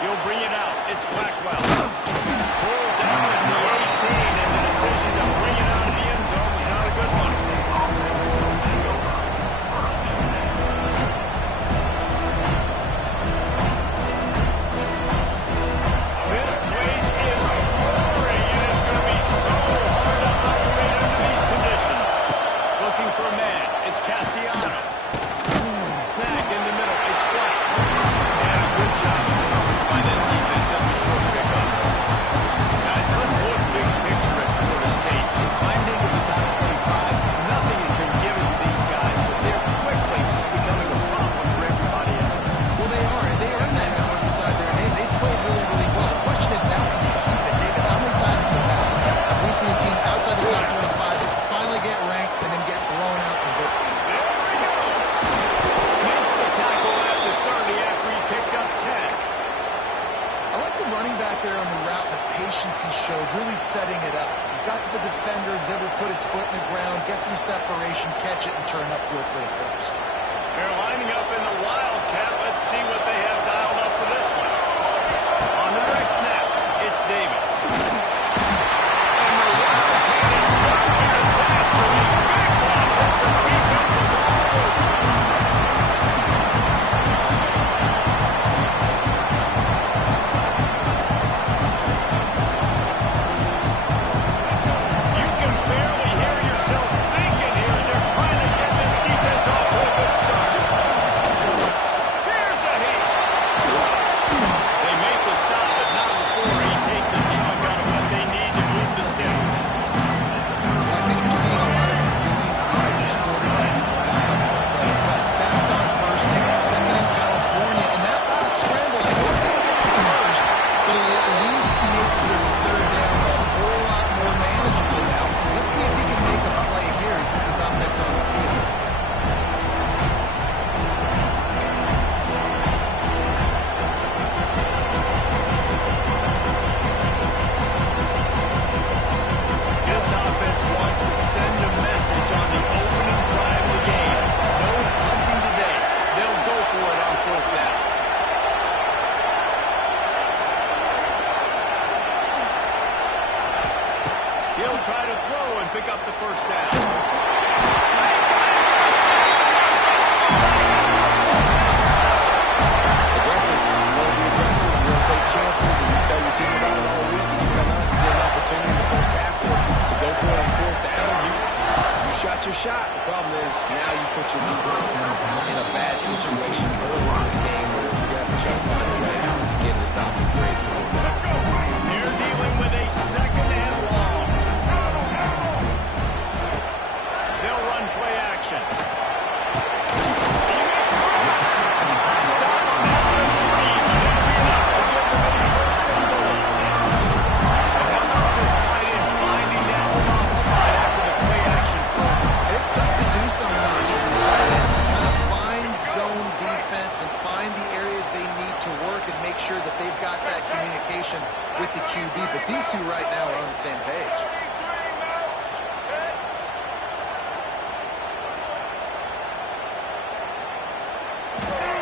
He'll bring it out. It's Blackwell. Pulled down at the 18, and the decision to bring it out of the end zone was not a good one. This place is roaring, and it's going to be so hard to operate under these conditions. Looking for a man. It's Castellanos. Snagged in the middle. It's Black. And a good job of coverage by that defense. Just a short pickup. Guys, let's look big picture at Florida State. They climbed into the top 25. Nothing has been given to these guys, but they're quickly becoming a problem for everybody else. Well, they are, and they earned that number beside their name. They've played really, really well. The question is now, can you keep it? David, how many times in the past have we seen a team outside the top 25 finally get ranked and then get blown out in victory? There he goes. Makes the tackle at the 30 after he picked up 10. I like the running back there on the route, the patience he showed, really setting it up. He got to the defender, was able to put his foot in the ground, get some separation, catch it, and turn upfield for the first. They're lining up in the Wildcat. Let's see what they have dialed up for this one. On the direct snap, it's Davis. And the Wildcat is turned to disaster. Big loss as the defense was all over. You can barely hear yourself thinking here as they're trying to get this defense off to a good start. Here's a hit. They make the stop, but not before he takes a chunk out of what they need to move the sticks. I think you're seeing a lot of resiliency from this quarterback these last couple of plays. Got sacked on first, they got second in California, and that last scramble, I don't think it get first, but it at least makes this third down a whole lot more manageable now. Let's see if he can make a play here and keep his offense on the field. This offense wants to send a message on the opening drive of the game. No punting today. They'll go for it on fourth down. He'll try to throw and pick up the first down. Aggressive. You want to be aggressive. You want to take chances, and you tell your team about it all week, and you come out and get an opportunity in the first half to go for it on fourth down. You shot your shot. The problem is now you put your defense in a bad situation early in this game where you're going to have to try to find a way to get a stop and create some momentum. They're dealing with a second and long. They'll run play action. He makes a run. Stop him now at 3, but it'll be enough to give them a first and goal. And how about this tight end finding that soft spot after the play action frozen? It's tough to do sometimes for these tight ends to kind of find zone defense and find the areas they need to work and make sure that they've got that communication with the QB. But these two right now are on the same page.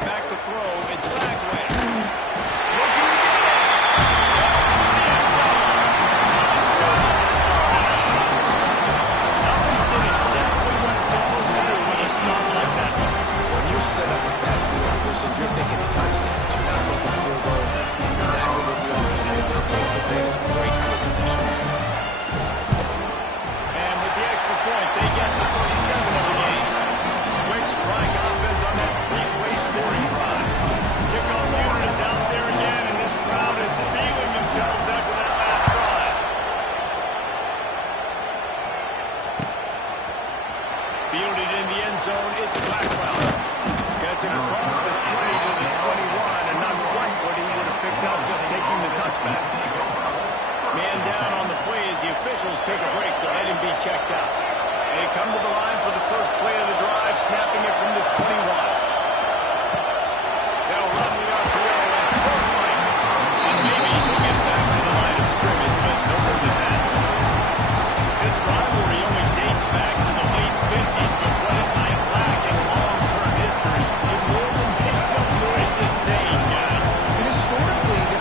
Back to throw. It's Blackwell. Looking to get it. Nothing's did exactly what it's supposed to do when you start like that. When you're set up with that field position, you're thinking touchdowns. You're not thinking field goals. It's exactly what the offense does. It takes advantage of great field position. And with the extra point, they get the first 7 of the game. Quick strike offense on that three-play scoring drive. Kickoff unit is out there again, and this crowd is feeling themselves after that last drive. Fielded in the end zone, it's Blackwell. Gets it across the 20 to the 21, and not quite what he would have picked up just taking the touchback. Man down on the play as the officials take a break to let him be checked out. They come to the line for the first play of the drive, snapping it from the 21. They'll run the RPO and towards Mike. And maybe he'll get back to the line of scrimmage, but no more than that. This rivalry only dates back to the late 50s, but what it might lack in long-term history, it more than makes up for it this day, guys. And historically, this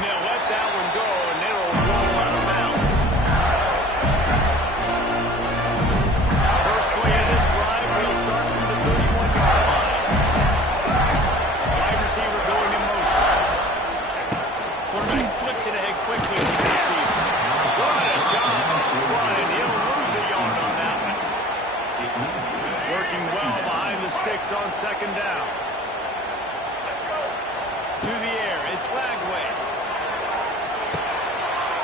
And they'll let that one go, and it'll roll out of bounds. First play of this drive will start from the 31-yard line. Wide receiver going in motion. Quarterback flips it ahead quickly to the receiver. What a job up front, and he'll lose a yard on that one. Working well behind the sticks on second down. To the air, it's Lagway.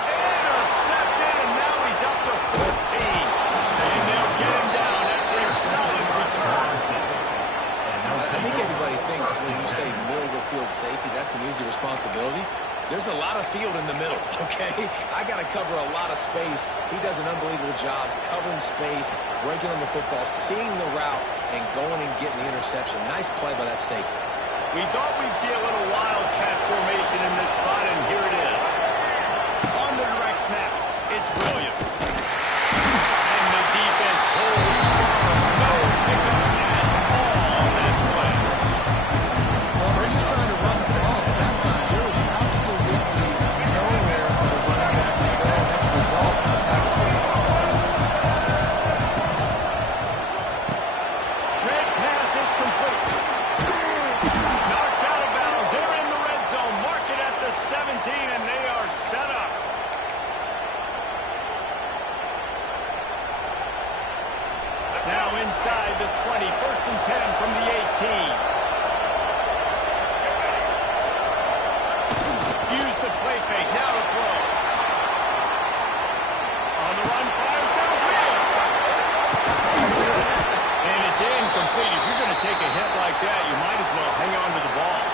Intercepted, and now he's up to 14. And they'll get him down after a solid return. I think everybody thinks when you say middle of the field safety, that's an easy responsibility. There's a lot of field in the middle, okay? I got to cover a lot of space. He does an unbelievable job covering space, breaking on the football, seeing the route, and going and getting the interception. Nice play by that safety. We thought we'd see a little wildcat formation in this spot, and here it is. On the direct snap, it's Williams. And the defense holds firm. No pickup at all on that play. Well, they're just trying to run the ball, but that time there was absolutely nowhere for the running back to go. And as a result, it's a tackle for the loss. Red pass, it's complete. Knocked out of bounds. They're in the red zone. Mark it at the 17, and they are set up. Now inside the 20. First and 10 from the 18. Use the play fake. Now to throw. On the run, fires downfield. And it's incomplete. If you're going to take a hit like that, you might as well hang on to the ball.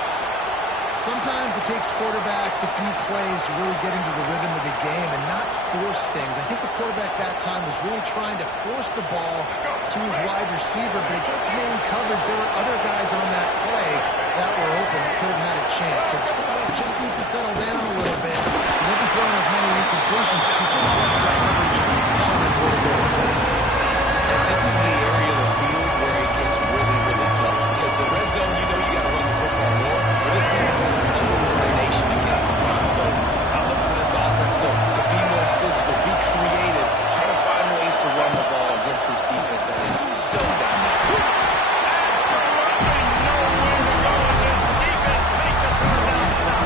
Sometimes it takes quarterbacks a few plays to really get into the rhythm of the game and not force things. I think the quarterback that time was really trying to force the ball to his wide receiver, but against man coverage, there were other guys on that play that were open that could have had a chance. So this quarterback just needs to settle down a little bit. He won't be throwing as many incompletions if he just lets the coverage tell him where to go. And this is the area of the field where it gets really, really tough. Because the red zone, you know you got to run the football more. But this defense is number one in the nation against the run. So I look for this offense to be more physical, be creative, try to find ways to run the ball against this defense that is so dynamic. Absolutely nowhere to go as this defense makes a third down stop.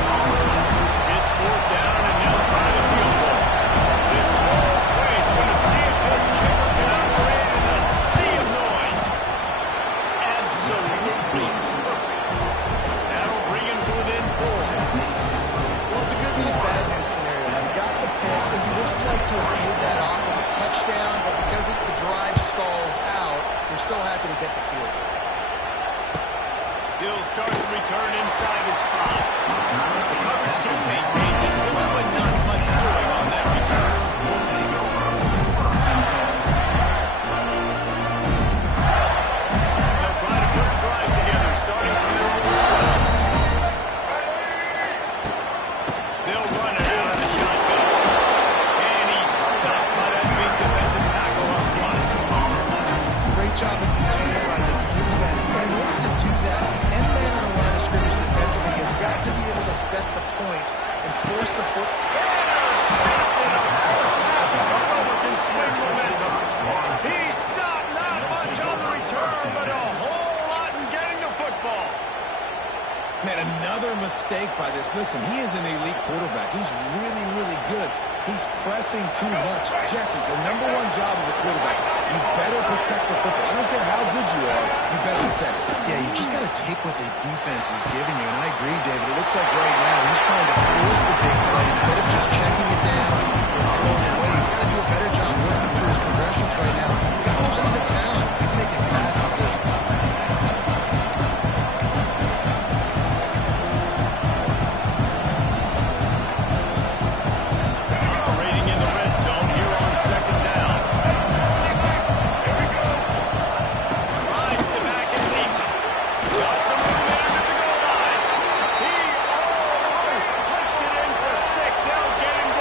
It's fourth down, and they'll try the field goal. This whole play is going to see if this kicker can operate in the sea of noise. Absolutely perfect. That'll bring him to within 4. Well, it's a good news, bad news scenario. You got the pick, but you would have liked to have paid that off with a touchdown, but because the drive stalls out, you're still happy to get the field goal. He'll start to return inside his spot. The coverage team maintains his discipline, not much doing on that return. They'll try to put the drive together, starting from their own 12. They'll run it out of the shotgun. And he's stopped by that big defensive tackle up front. Great job of containing by this defense. And in order to do that, the end man on the line of scrimmage defensively has got to be able to set the point and force the foot. Intercepted on first half. Turnover can swing momentum. He stopped, not much on the return, but a whole lot in getting the football. Man, another mistake by this. Listen, he is an elite quarterback. He's really, really good. He's pressing too much. Jesse, the number one job of a quarterback, you better protect the football. I don't care how good you are, you better protect it. Yeah, you just got to take what the defense is giving you. And I agree, David. It looks like right now he's trying to force the big play instead of just checking it down or throwing it away. He's got to do a better job working through his progressions right now. He's got tons of talent. He's making bad decisions. Operating in the red zone here on second down. Rides the back and leaves him. Got some room there to the goal line. He almost punched it in for 6. They'll get him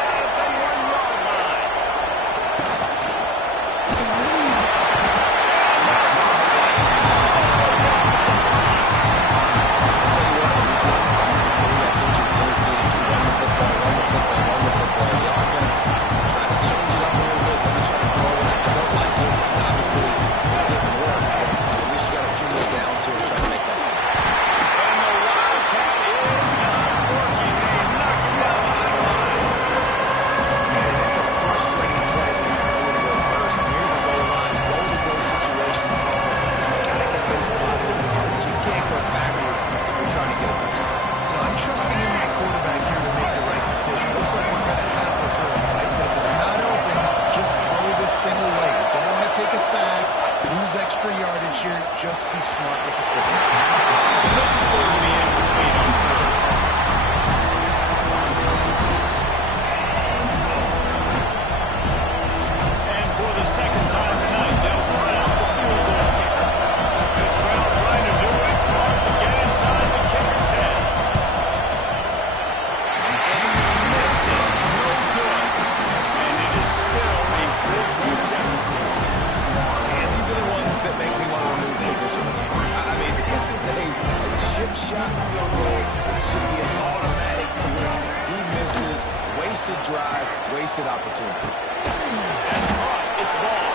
drive, wasted opportunity. That's caught. It's ball.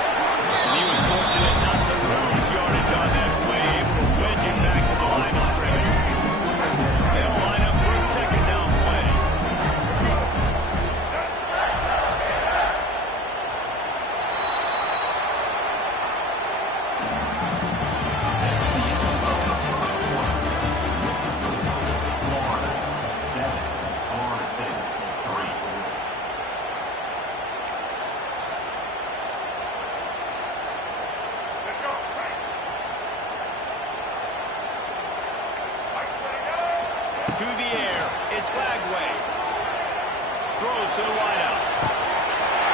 And he was fortunate not to lose yardage on that play, able to wedge it back to the line of scrimmage. They'll line up for a second down play. To the air, it's Lagway. Throws to the wideout.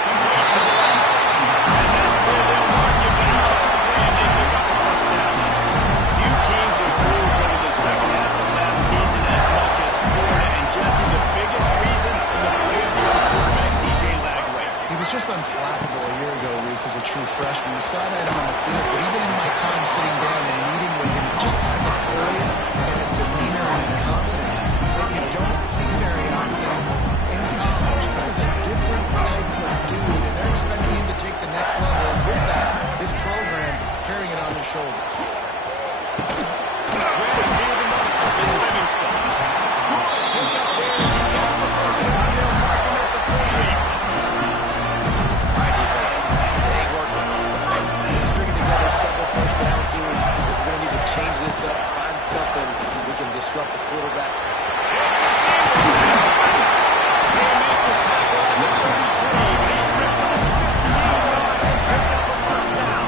Complete to the left. And that's where they'll mark him with a chunk of and they pick up a first down. Few teams improved over the second half of last season as much as Florida, and Jesse, the biggest reason, the play of the young quarterback, DJ Lagway. He was just unflappable a year ago, Reese, as a true freshman. You saw that on the field, but even in my time sitting down and meeting with him, he just has a poise and a demeanor and a confidence that you don't see very often in college. This is a different type of dude, and they're expecting him to take the next level, and with that, this program carrying it on their shoulders. Change this up, find something we can disrupt the quarterback. It's a single. They make the tackle on the 33, but he's ripped off 15 yards and picked up a first down.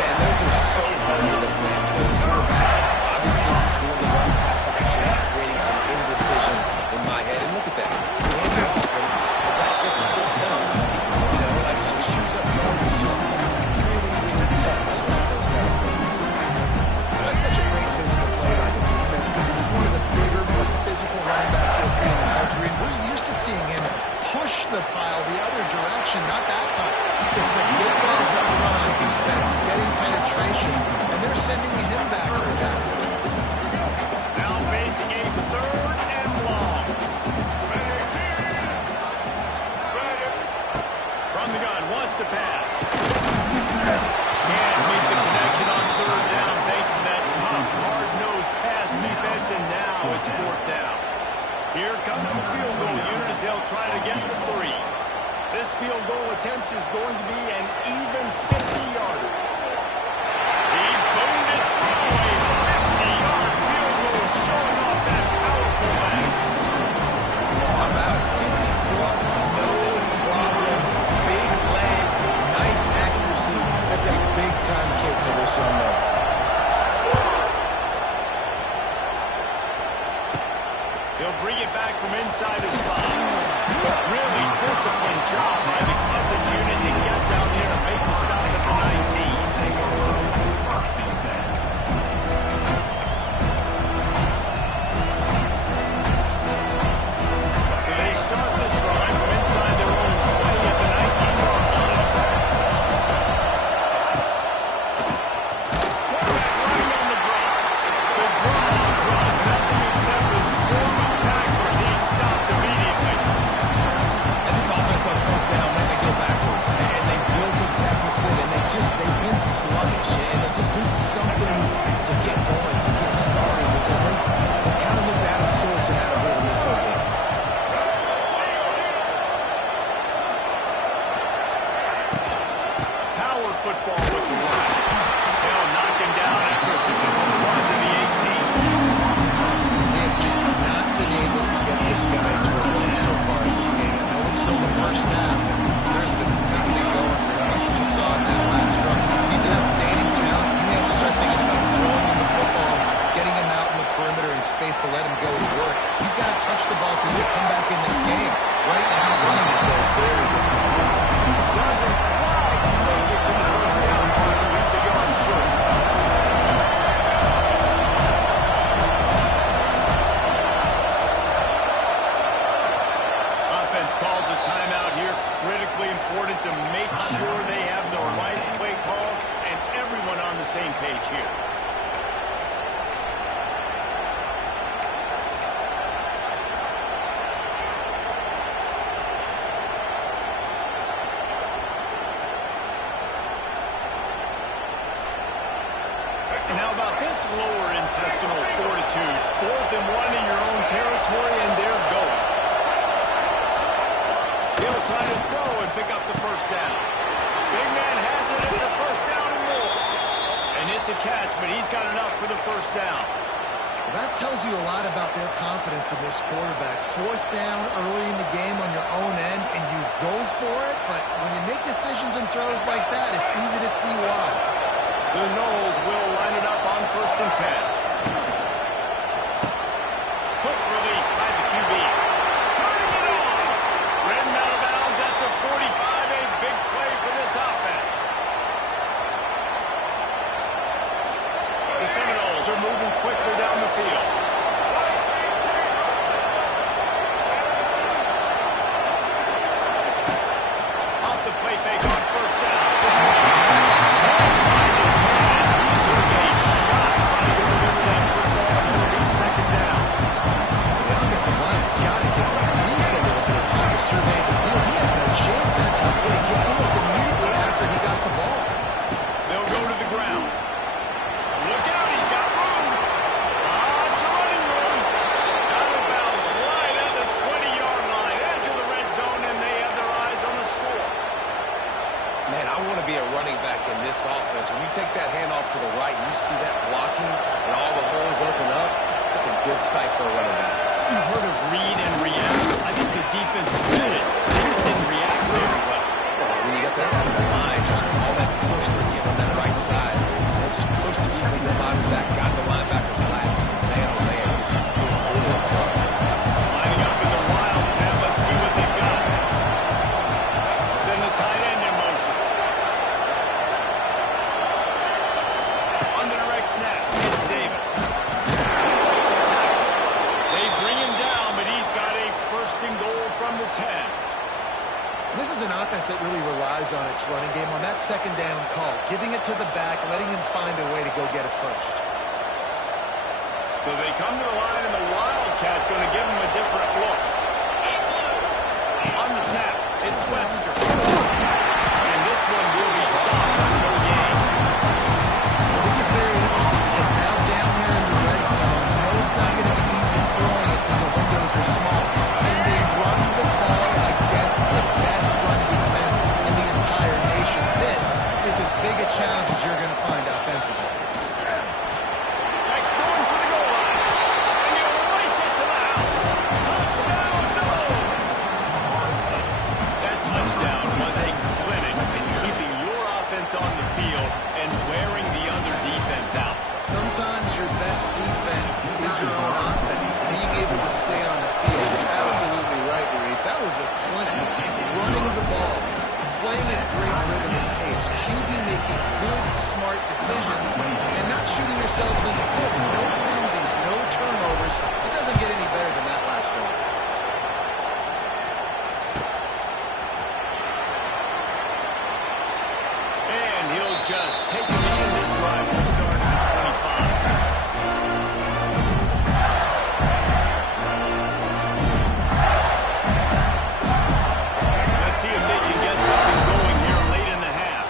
Man, those are so hard to defend. You know, the quarterback, obviously, he's doing the run pass action, creating some indecision in my head. And look at that. He hands it off, and the back gets a good down easy. You know, like just shoots up yardage. Just really, really tough to stop those kind of plays. That's such a great physical play by the defense, because this is one of the bigger, more physical running backs you'll see in the country, and we're used to seeing him push the pile the other direction. Not that time. It's the big guys up front on defense getting penetration, and they're sending him back for a tackle. Now facing a third and long. From the gun, wants to pass. Can't make the connection on third down thanks to that tough, hard-nosed pass defense, and now it's fourth down. Here comes the field goal unit as they'll try to get the 3. This field goal attempt is going to be an even 50-yarder. He boomed it away. 50-yard field goal showing off that powerful leg. About 50-plus, no problem. Big leg, nice accuracy. That's a big-time kick for this young man. He'll bring it back from inside his spot. Really disciplined job by the coverage unit to get down there and make the stop at the 19. So they start this drive from inside their own 20 at the 19-yard line. Quarterback running on the draw. The draw draws nothing except a swarm of tacklers. He's stopped immediately. And this offense on first down, man, they go backwards. And they build a deficit, and they've been sluggish. And they just need something to get going, to get started, because they kind of looked out of sorts and out of rhythm this whole game. Power football with the run. They'll knock him down after picking up one to the 18. They have just not been able to get this guy to a run so far in this game. I know it's still the first half, but there's been nothing going for him. You just saw in that last run. He's an outstanding talent. You may have to start thinking about throwing him the football, getting him out in the perimeter in space to let him go to work. He's got to touch the ball for you to come back in this game. Right now, running it, though, very difficult. Doesn't quite make it to the first down mark. He's a yard short. Offense calls a timeout here. Critically important to make sure they have the right play call and everyone on the same page here. takes lower intestinal fortitude. 4th and 1 in your own territory, and they're going. He'll try to throw and pick up the first down. Big man has it. It's a first down and more. And it's a catch, but he's got enough for the first down. That tells you a lot about their confidence in this quarterback. 4th down early in the game on your own end, and you go for it, but when you make decisions and throws like that, it's easy to see why. The Knowles will line it up on 1st and 10. Quick release by the QB. Turning it on. Ridden out of bounds at the 45. A big play for this offense. The Seminoles are moving quickly down the field. Off the play fake on 1st down. He took a shot trying to deliver that football, and it'll be 2nd down. The offensive line has got to get at least a little bit of time to survey the field. He had no chance that time getting hit almost immediately after he got the ball. They'll go to the ground. Look out, he's got room. It's a running room. Out of bounds, right at the 20-yard line, edge of the red zone, and they have their eyes on the score. Man, I want to be a running back in this offense. When you take that handoff to the right and you see that blocking and all the holes open up, that's a good sight for a running back. You've heard of read and react. I think the defense read it. They just didn't react very well. When you get that out of the line, just all that push they're getting on that right side, they just push the defensive lineman back, got the linebacker's laps. Man, oh man, it was brutal up front. Lining up in the wildcat. Let's see what they've got. Send the tight end in motion. On the direct snap, it's Davis. Breaks the tackle. They bring him down, but he's got a 1st and goal from the 10. This is an offense that really relies on its running game on that 2nd down call, giving it to the back, letting him find a way to go get a first. So they come to the line, and the Wildcat going to give him a different look. On the snap, it's Webster. And this one will be stopped on no gain. This is very interesting because now down here in the red zone, you know it's not going to be easy throwing it because the windows are small. And they run the ball against the best run defense in the entire nation. This is as big a challenge as you're going to find offensively. Next going for the goal line. And he'll race it to the house. Touchdown, Knowles! That touchdown was a clinic in keeping your offense on the field and wearing the other defense out. Sometimes your best defense is your own offense. Being able to stay on the field. You're absolutely right, Maurice. That was a clinic. Running the ball, playing at great rhythm and pace, QB making good, smart decisions, and not shooting yourselves in the foot. No penalties, no turnovers. It doesn't get any better than that last one. And he'll just take it in. This drive will start at the 25. Let's see if they can get something going here late in the half.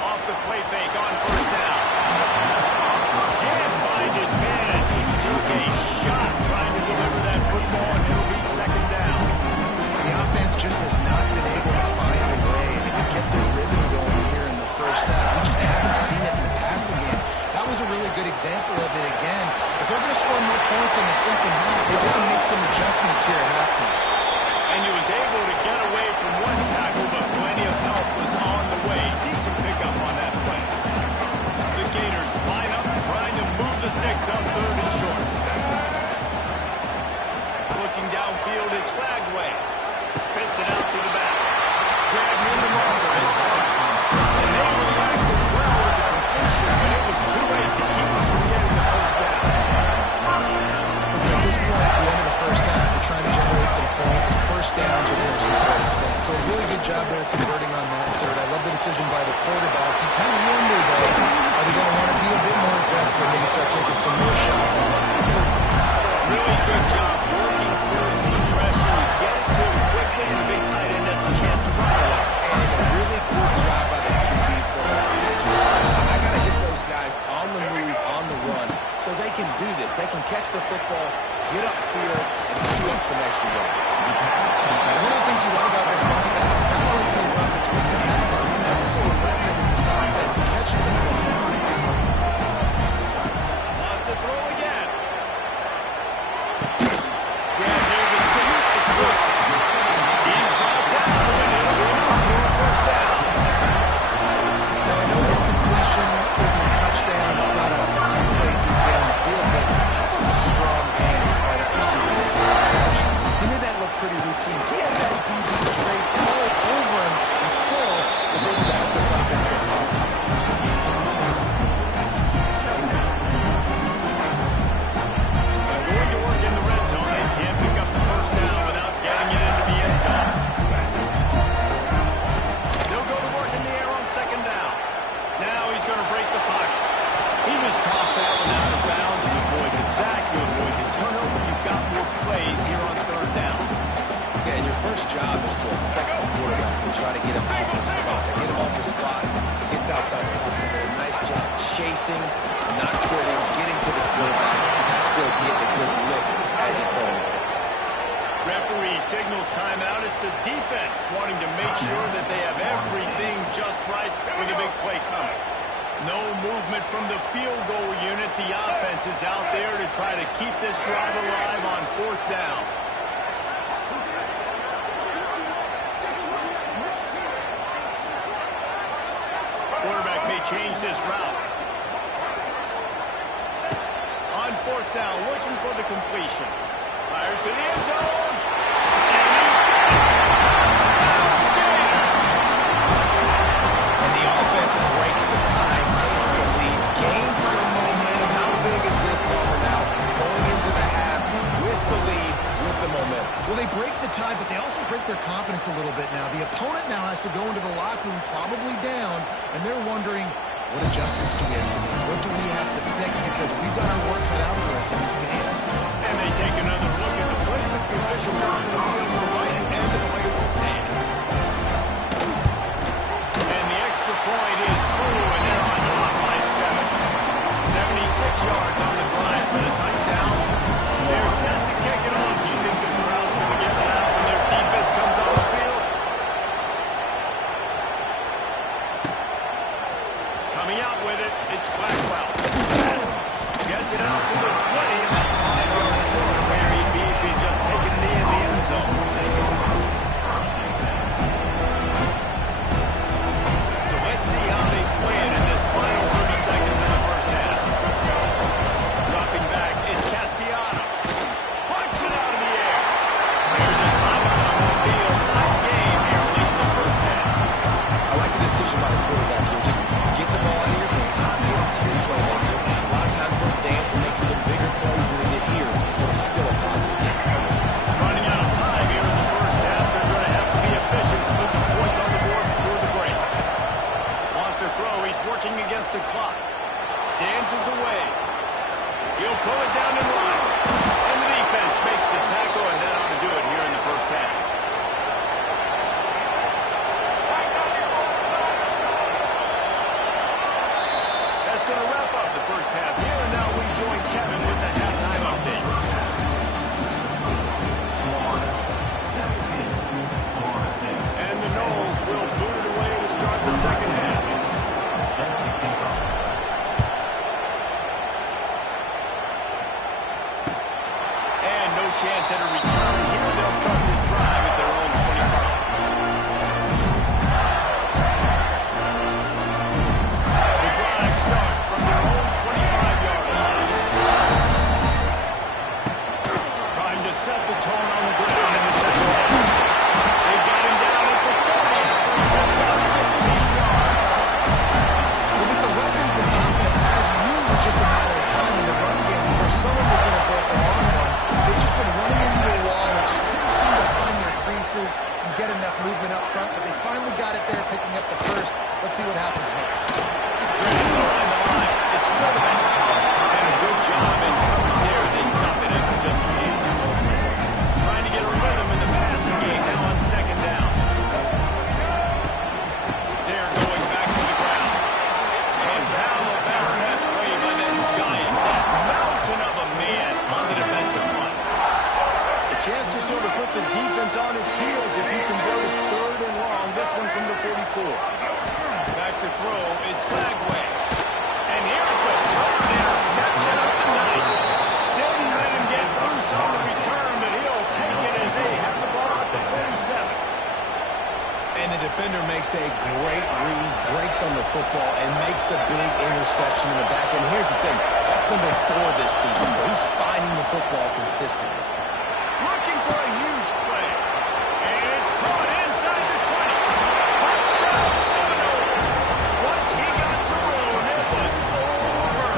Off the play fake on 1st down. Can't find his man as he took a shot trying to deliver that football, and it'll be 2nd down. The offense just has not been able to find a way to get their rhythm going here in the 1st half. We just haven't seen it in the passing game. That was a really good example of it again. If they're going to score more points in the 2nd half, they've got to make some adjustments here at halftime. And he was able to get away from one tackle, but plenty of help was on the way. Decent pickup on that play. The Gators line up, trying to move the sticks on 3rd and short. Looking downfield, it's Bagway. Spits it out to the back. Grab near the marker. It's caught. And they reacted well with the completion, but it was too late to keep them from getting the first down. Listen, at this point, at the end of the 1st half, we're trying to generate some points. 1st downs are the most important thing. So a really good job there converting on that 3rd. I love the decision by the quarterback. You kind of wonder, though, are they going to want to be a bit more aggressive and maybe start taking some more shots on time? Really good job working through his progression. You get it to him quickly, and the big tight end has a chance to run away. And a really good job by the QB for that. I got to football, get upfield, and chew up some extra yards. One of the things you love about this running back is not only can he run between the tackles, but he's also a weapon in this offense, catching the football. Wants to throw again. Grab near the sticks. It's Wilson. He's brought down, and it'll be enough for a first down. Now, I know that completion isn't a touchdown. It's not a deep play deep down the field, but how about the strong hands by that receiver? He made that look pretty routine. He had that DB draped all over him and still was able to help this offense get positive. Going to work in the red zone. They can't pick up the first down without getting it into the end zone. They'll go to work in the air on second down. Now he's going to break the pocket. He just tossed that one out of bounds. You avoid the sack, you avoid the turnover. You've got more plays here on third down. Yeah, and your first job is to affect the quarterback and try to get him off the spot. Get him off the spot, gets outside the pocket. Did a nice job chasing, not quitting, getting to the quarterback, and still getting a good lick as he's throwing the football. Referee signals timeout. It's the defense wanting to make sure that they have everything just right with a big play coming. No movement from the field goal unit. The offense is out there to try to keep this drive alive on fourth down. Quarterback may change this route. On fourth down, looking for the completion. Fires to the end zone. And he's got it. Touchdown, Gator. And the offense breaks the tie, takes the lead, gains some momentum. How big is this ball now? Going into the half with the lead, with the momentum. Well, they break the tie, but they also break their confidence a little bit now. The opponent now has to go into the locker room probably down, and they're wondering, what adjustments do we have to make? What do we have to fix? Because we've got our work cut out for us in this game. And they take another look at the play with the official on the field to the right, and the play will stand. And the extra point is true, and they're on top by 7. 76 yards on the drive for the touchdown. They're set to kick it off. You think this crowd's going to get loud when their defense comes on the field? Coming out with it, it's Blackwell. Gets it out to the 20, about 5 yards short of where he'd be if he'd just taken it in the end zone. So let's see how they play it in this final 30 seconds of the first half. Dropping back, it's Castellanos. Punts it out of the air. There's a timeout on the field. Tight game here late in the first half. I like the decision by the quarterback here. Just get the ball out of your hand, not get into your playmaker. A lot of times they'll dance and make even bigger plays than they did here, but it's still a positive game. Running out of time here in the first half. They're going to have to be efficient to put some points on the board before the break. Wants to throw. He's working against the clock. Dances away. He'll pull it down in line. And the defense makes the tackle, and that ought to do it here in the first half. That's going to wrap up the first half here, and now we join Kevin with the halftime update. And the Knowles will boot it away to start the second half. And no chance at a return here. They'll start this drive at their own 25. The drive starts from their own 25-yard line. Trying to set the tone on the ground in the second half. They got him down at the 30 for about 15 yards. But with the weapons this offense has, you knew it was just a matter of time in the run game before someone was going to break a long one. They've just been running into a wall and just couldn't seem to find their creases and get enough movement up front, but they finally got it there, picking up the first. Let's see what happens next. Ready behind the line. It's Sterling. And a good job in coverage there as they stop it after just a few. Trying the defense on its heels if he converted third and long. This one from the 44. Back to throw. It's Flagway. And here's the third interception of the night. Didn't let him get loose on the return, but he'll take it as they have the ball at the 47. And the defender makes a great read, breaks on the football, and makes the big interception in the back end. Here's the thing. That's number 4 this season, so he's finding the football consistently. Looking for a huge play. And it's caught inside the 20. Touchdown, Seminole. Once he got Cerrone, it was over.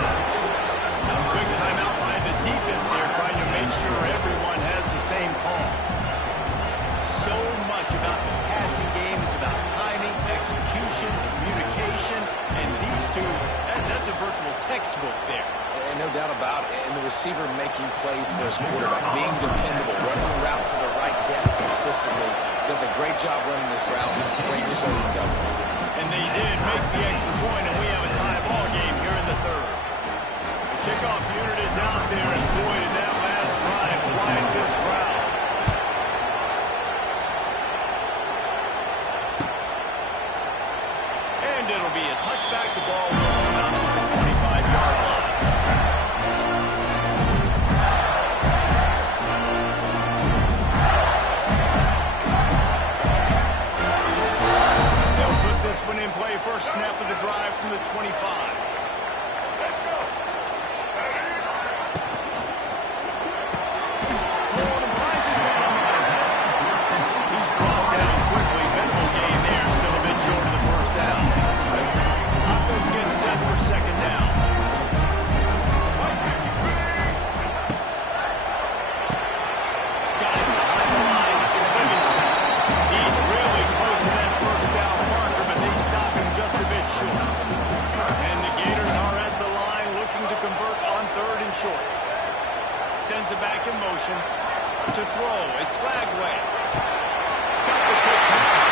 Now, quick timeout by the defense there, trying to make sure everyone has the same call. So much about the passing game is about timing, execution, communication, and these two, that's a virtual textbook there. And no doubt about it. And the receiver making plays for his quarterback, being dependable, running the route to the right depth consistently. Does a great job running this route. Great result he does it. And they did make the extra point, and we have a tie ball game here in the third. The kickoff unit is out there, and boy, did that last drive quiet this crowd. And it'll be a touchback. The ball will come out to the 25-yard line. They'll put this one in play. First snap of the drive from the 25. Holden finds his man on the line. He's brought down quickly. Minimal gain there. Still a bit short of the first down. Offense gets set for second down. Got it behind the line. It's Livingston. He's really close to that first down marker, but they stop him just a bit short. And the Gators are at the line looking to convert on third and short. Sends it back in motion to throw. It's Flagway. Got the quick pass.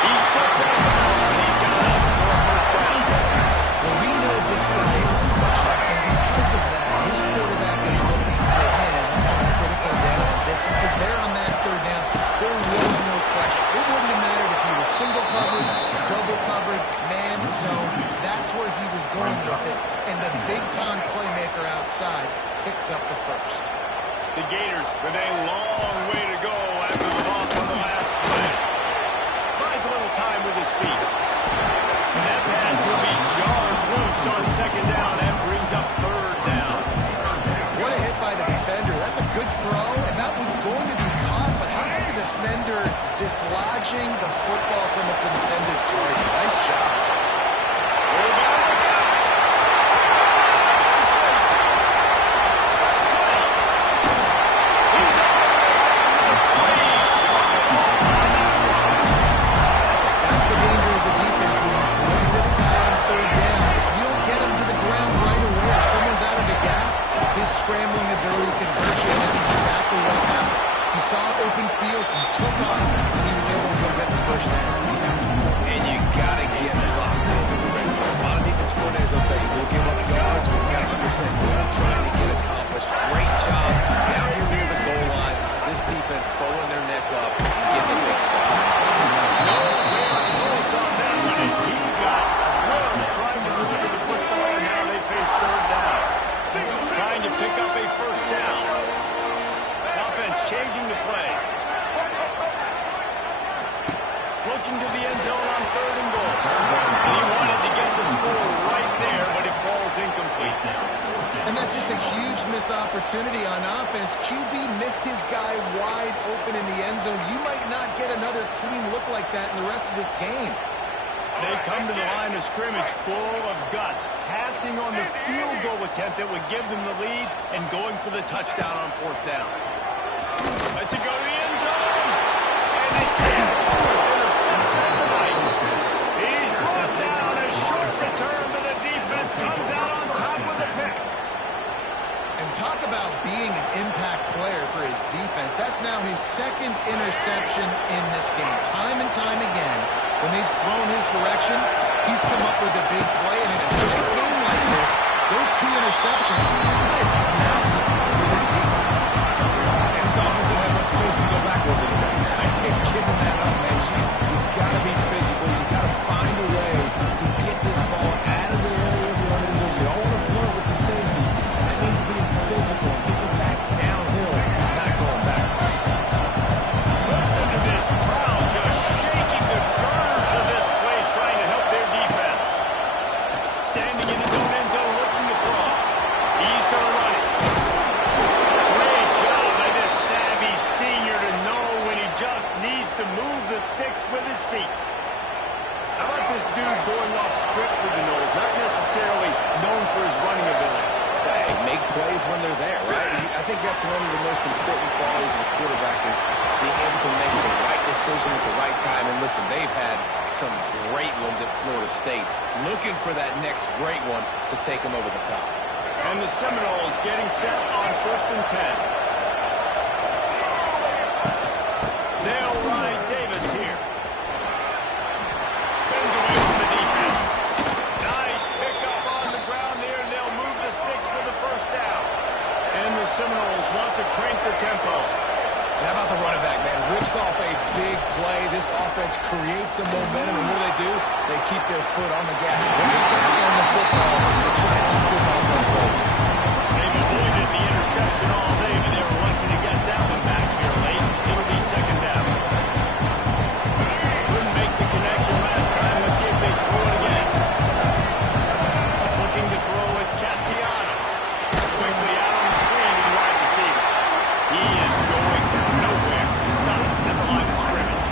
He steps out of bounds, and he's got it for a first down. Well, we know this guy is special, and because of that, his quarterback is looking to him on critical down distances. There on that third down, there was no question. It wouldn't have mattered if he was single covered, double covered, man zone. That's where he was going with it, and the big-time playmaker outside picks up the first. The Gators with a long way to go after the loss on the last play. Buys a little time with his feet. And that pass will be jarred loose on second down and brings up third down. What a hit by the defender. That's a good throw, and that was going to be caught, but how about the defender dislodging the football from its intended target? Nice job. That's the danger as a defense when you blitz this guy on third down. If you don't get him to the ground right away or someone's out of a gap, his scrambling ability can hurt you, and that's exactly what happened. He saw open field, he took off, and he was able to go get the first down. And you got to get locked into the red zone. A lot of defense coordinators will tell you, we'll give up yards, but we've got to understand what we're trying to get accomplished. Great job down here near the goal line. This defense bowling their neck up and getting a big stop. Nowhere close on that one as he got drilled trying to deliver the football, and now they face third down. Trying to pick up a first down. Offense changing the play. Looking to the end zone on third and goal. And he wanted to get the score right there, but it falls incomplete now. And that's just a huge missed opportunity on offense. QB missed his guy wide open in the end zone. You might not get another clean look like that in the rest of this game. They come to the line of scrimmage full of guts, passing on the field goal attempt that would give them the lead and going for the touchdown on fourth down. Let's it go to the end zone. And it's in. Interception of the night. He's brought down. A short return to the defense. Comes out on top with a pick. And talk about being an impact player for his defense. That's now his second interception in this game. Time and time again, when they've thrown his direction, he's come up with a big play. And in a big game like this, those two interceptions, that is massive for this defense. And this offense doesn't have much space to go back dude going off script for the Knowles, not necessarily known for his running ability. They make plays when they're there, right? I think that's one of the most important qualities of a quarterback is being able to make the right decision at the right time. And listen, they've had some great ones at Florida State. Looking for that next great one to take them over the top. And the Seminoles getting set on 1st and 10. They'll run Davis here. Spins away from the defense. Nice pickup on the ground there, and they'll move the sticks for the 1st down. And the Seminoles want to crank the tempo. And how about the running back, man? Rips off a big play. This offense creates some momentum, and what do? They keep their foot on the gas right back on the football to try to keep this offense rolling. They've avoided the interception all day, but they were lucky to get that one back here late. It'll be 2nd down. Couldn't make the connection last time. Let's see if they throw it again. Looking to throw, it's Castellanos. Quickly out on the screen to the wide receiver. He is going nowhere. Stop at the line of scrimmage.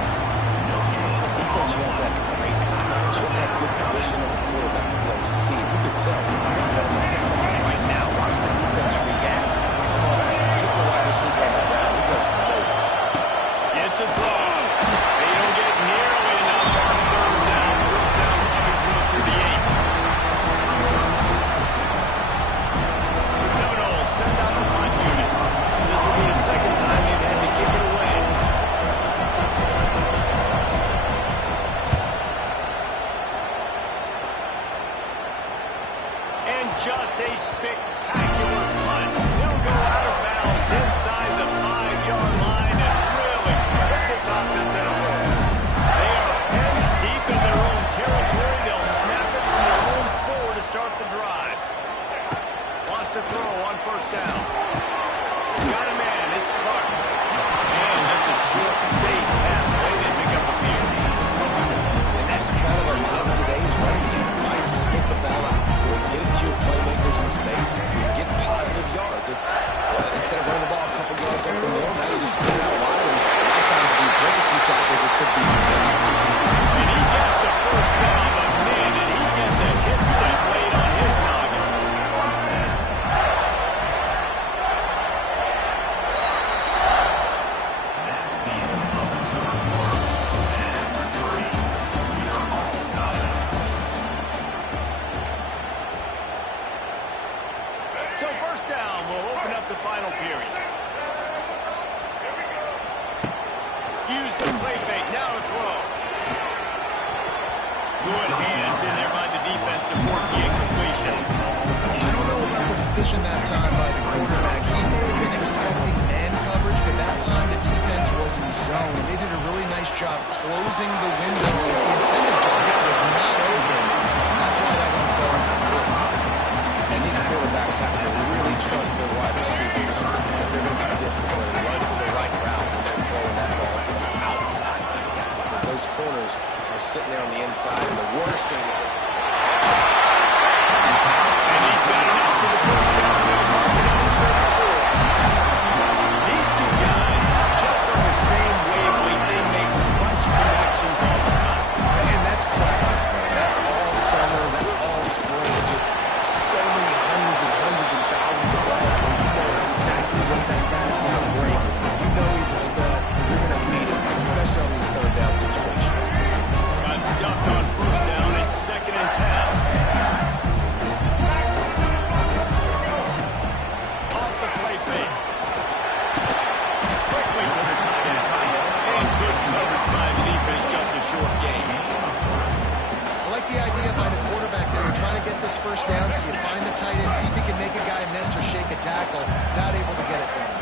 The defense, you have to have great eyes. You have to have good vision of the quarterback to be able to see. You can tell he's throwing the football right now. Watch the defense react. Come on, get the wide receiver on the ground. He goes nowhere. It's a draw. They don't get nearly enough on 3rd down. 3rd down coming from the 38. The Seminoles send out the punt unit. This will be the 2nd time they've had to kick it away. And just a spectacular punt. He'll go out of bounds inside the 5-yard line and really put this offense in a hole. They are penned deep in their own territory. They'll snap it from their own 4 to start the drive. Lost a throw on 1st down. Got a man. It's Clark. And just a short, safe pass play. They pick up a few. And that's kind of a lot of today's running game, right? Split the ball out. Get it to your playmakers in space. Get positive yards. It's instead of running the ball a couple yards up the middle, now you just split it out wide. And a lot of times if you break a few tackles, it could be too bad. And he gets the 1st down, but man, did he get the hit step laid on his noggin. So 1st down will open up the final period. Use the play fake, now to throw. Good hands in there by the defense to force the incompletion. I don't know about the decision that time by the quarterback. He may have been expecting man coverage, but that time the defense was in zone. They did a really nice job closing the window. The intended target was not open. That's why that one's falling. And these quarterbacks have to really trust their wide receivers that they're going to be disciplined, run to the right route when they're throwing that ball to the outside like that, because those corners are sitting there on the inside, and the worst thing And he's got it out to the 1st down. They'll mark it up to 34. These two guys just on the same wavelength. They make clutch connections all the time. and that's practice, man. That's all summer. That's all spring. Just so many hundreds and thousands of balls where you know exactly when that guy's going to break. You know he's a stud. You're going to feed him, especially on these 3rd down situations. Got stuffed on 1st down. It's 2nd and 10. Off the play fake. Quickly to the tight end. And good coverage by the defense. Just a short gain. I like the idea by the quarterback there. You're trying to get this 1st down, so you find the tight end, see if he can make a guy miss or shake a tackle. Not able to get it done.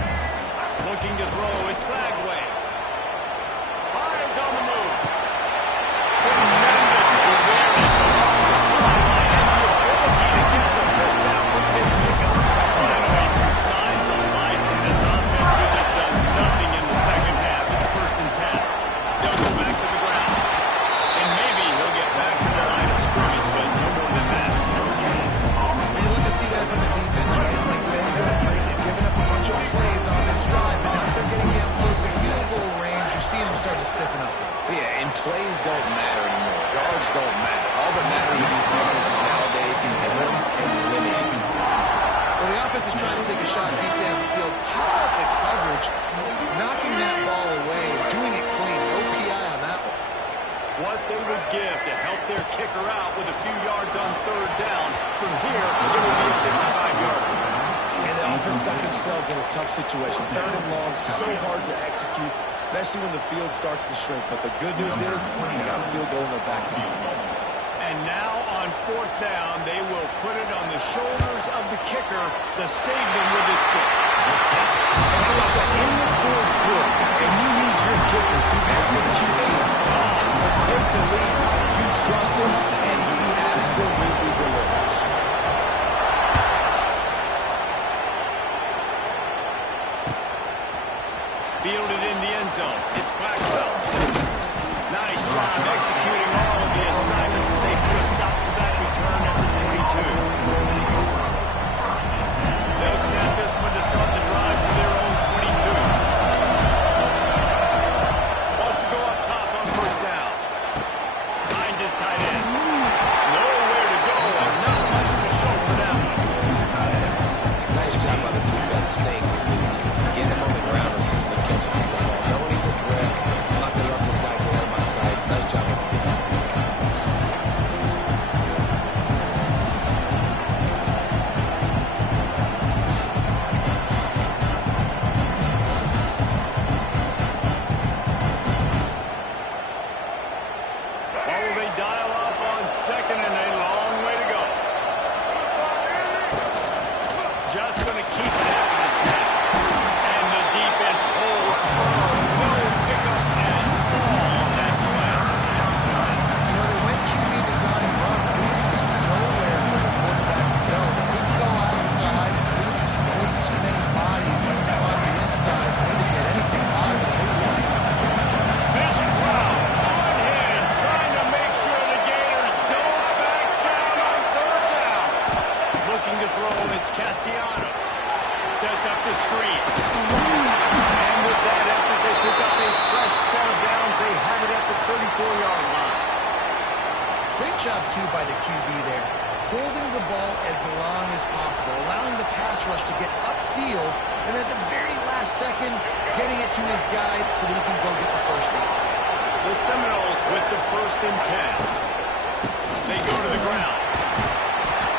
Looking to throw. It's Bagway. Hides on the move. Tremendous awareness along the sideline and the ability to get the foot down from mid-pickup. Finally, some signs of life from this offense, which has done nothing in the 2nd half. It's 1st and 10. They'll go back to the ground. And maybe he'll get back to the line of scrimmage, but no more than that. Well, you love to see that from the defense, right? It's like been good, right? They've given up a bunch of plays on this drive, but now that they're getting down close to field goal range, you're seeing them start to stiffen up. Yeah, and plays don't matter anymore. Yards don't matter. that matter with these defenses nowadays is points and winning. Well, the offense is trying to take a shot deep down the field. How about the coverage? Knocking that ball away, doing it clean. No PI on that one. What they would give to help their kicker out with a few yards on third down. From here, it will be a 55-yarder. And the offense got themselves in a tough situation. Third and long, so hard to execute, especially when the field starts to shrink. But the good news is they got a field goal in their back pocket. And now on fourth down, they will put it on the shoulders of the kicker to save them with his stick. And how about that? In the fourth quarter, and you need your kicker to execute a bomb to take the lead. You trust him, and he absolutely delivers. Fielded in the end zone. It's Blackwell. Nice job executing all of the assignments as they put a stop to that return at the 22. They'll snap this one to start the drive for their own 22. Wants to go up top on first down. Finds his tight end. Nowhere to go and not much to show for that one. Nice job by the defense staying glued to him. Get him on the ground as soon as he catches the football. Knowing he's a threat. I'm not going to let this guy get out of my sights. Nice job by the defense. What will they dial up on second and a long way to go? Just going to keep it after the snap. And the defense holds firm. No pickup at all on that play. You know, they went QB design run, but this was nowhere for the quarterback to go. He couldn't go outside. There was just way too many bodies on the inside for him to get anything positive. They were losing. This crowd on hand trying to make sure the Gators don't back down on third down. Looking to throw, it's Castellanos. Sets up the screen. And with that effort, they pick up a fresh set of downs. They have it at the 34-yard line. Great job, too, by the QB there. Holding the ball as long as possible, allowing the pass rush to get upfield, and at the very last second, getting it to his guy so that he can go get the first down. The Seminoles with the 1st and 10. They go to the ground.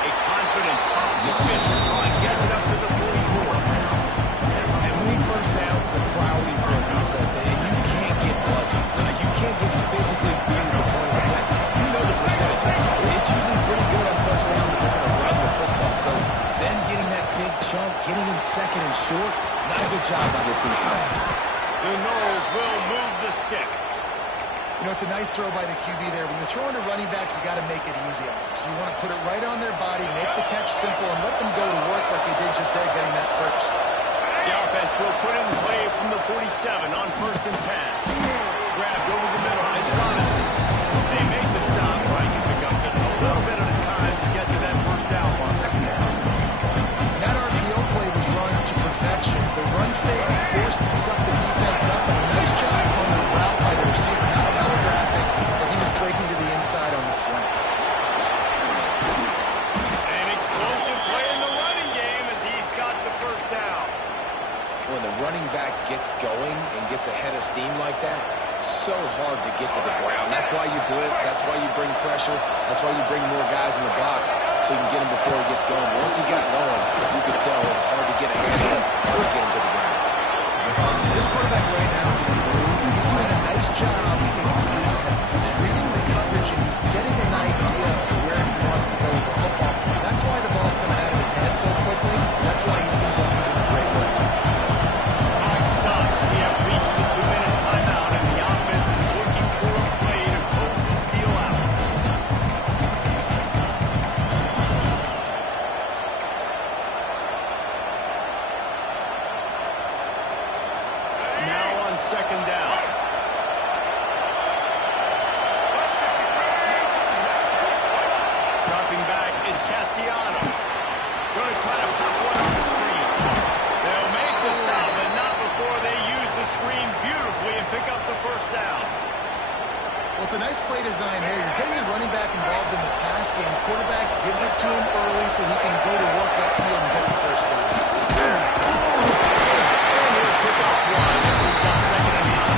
A confident, tough, efficient run gets it up to the 44. And winning first downs is a priority for a defense, and you can't get budget. You can't get physically beat at the point of attack. You know the percentages. It's usually pretty good on first down that they're going to run the football. So then getting that big chunk, getting in second and short, not a good job by this defense. The Noles will move the sticks. You know, it's a nice throw by the QB there. When you're throwing to running backs, you got to make it easy on them. So you want to put it right on their body, make the catch simple, and let them go to work like they did just there, getting that first. The offense will put it in play from the 47 on 1st and 10. Grabbed over the middle. It's Robinson. They make the stop, trying to pick up just a little bit at a time to get to that first down mark. That RPO play was run to perfection. The run fake forced and sucked the defense up, and a nice job on the route by the receiver. Not telegraphing, but he was breaking to the inside on the slant. An explosive play in the running game as he's got the first down. When the running back gets going and gets ahead of steam like that, so hard to get to the ground. That's why you blitz. That's why you bring pressure. That's why you bring more guys in the box so you can get him before he gets going. Once he got going, you could tell it was hard to get a hand on, hard to get him to the ground. This quarterback right now is in a groove. He's doing a nice job He's reading the coverage, and he's getting an idea of where he wants to go with the football. That's why the ball's coming out of his hands so quickly. That's why he seems like he's in a great way. Stop. We have reached the 2-minute timeout, and the offense is looking for a play to close this deal out. Now on 2nd down. Dropping back is Castellanos. Going to try to pop one on the screen. They'll make the stop, and not before they use the screen beautifully and pick up the first down. Well, it's a nice play design there. You're getting the running back involved in the game. Quarterback gives it to him early so he can go to work upfield and get the first down. Pick up one. It moves on second and 9.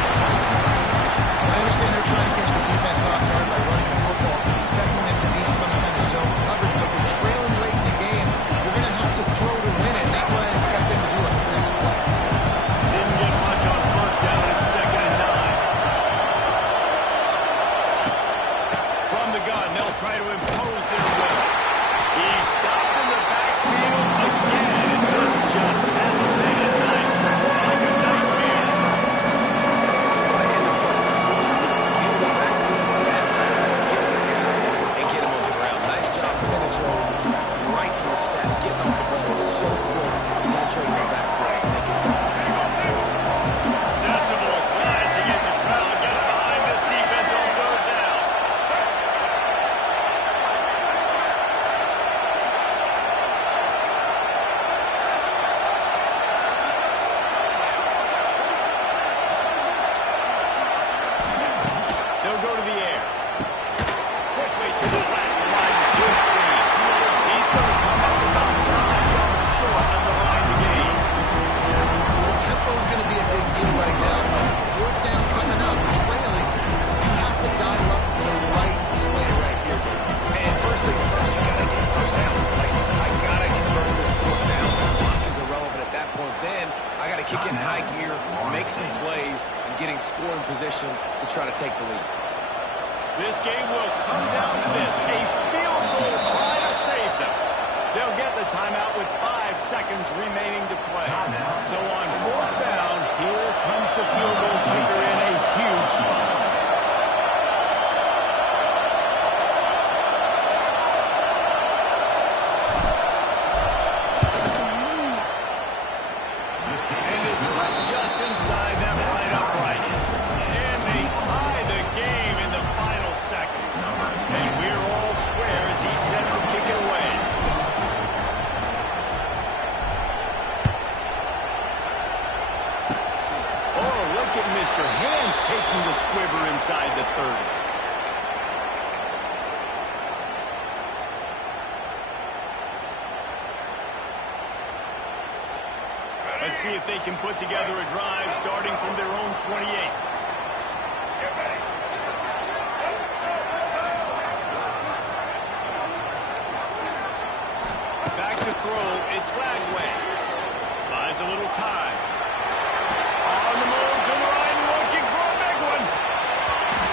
I understand they're trying to catch the defense off guard by running the football, expecting them to be in some kind of zone coverage, but you're trailing late in the game. You're going to have to throw to win it, and that's what I expect them to do on this next play. Didn't get much on first down. It's second and 9. From the gun, they'll try to impose their will. He's stopped in the backfield again, and this just hasn't been his night. More like a nightmare. Decibels rising as the crowd gets behind this defense on third down. They'll go to the air. Quickly to the flat line, the skill screen. He's going to come up about 5 yards short of the line to gain. The tempo's going to be a big deal right now. Fourth down coming up, trailing. You have to dial up the right play right here. Man, first things first, you gotta get the first down. Like, I gotta convert this fourth down. The clock is irrelevant at that point. Then I gotta kick it in high gear, make some plays, and getting scoring position to try to take the lead. This game will come down to this. A field goal try to save them. They'll get the timeout with 5 seconds remaining to play. So on fourth down, here comes the field goal kicker in a huge spot. And as such, just inside that line upright. And they tie the game in the final seconds. And we're all square as he's set to kick it away. Oh, look at Mr. Hands taking the squiver inside the 30. Let's see if they can put together a drive starting from their own 28. Back to throw, it's Bagway. Buys a little time. On the move to the right, looking for a big one.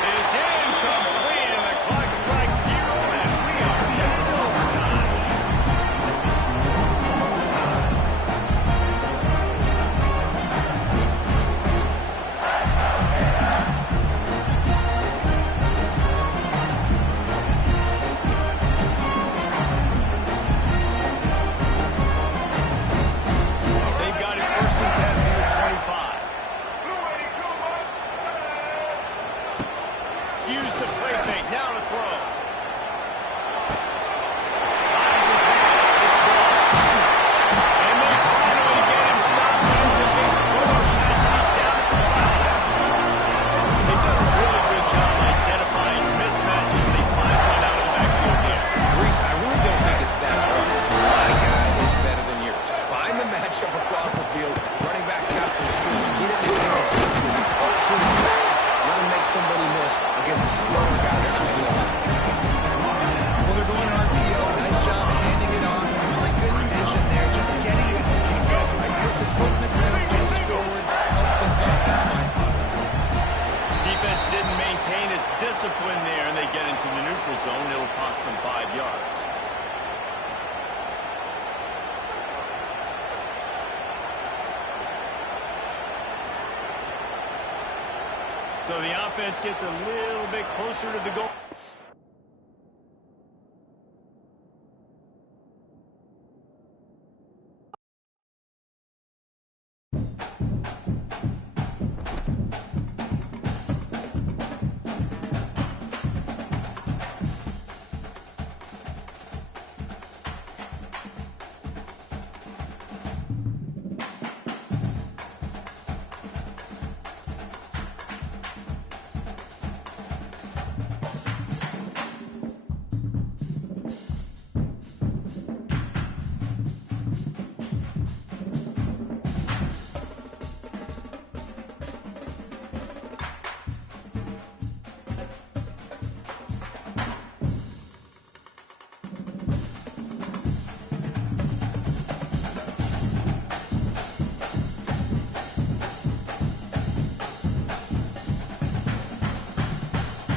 It's incomplete, and the clock strikes 0, and we are headed to overtime. They've got it first and 10 from the 25. Use the play fake, now to throw. Finds his man, it's blocked. And they finally get him stopped, and it's a big quarter catch, and he's down at the 5. They've done a really good job identifying mismatches, and they find one out of the backfield there. Reese, I really don't think it's that hard. My guy is better than yours. Find the matchup across the field. Running back's got some speed. Get it in his hands quickly. Go to him fast. Let him make somebody miss against a slower guy that's usually on. Well, they're going RPO. Nice job handing it off. Really good vision there, just getting what he can get. Puts his foot in the ground, gets forward, helps this offense find positive points. Defense didn't maintain its discipline there, and they get into the neutral zone. It'll cost them 5 yards. So the offense gets a little bit closer to the goal.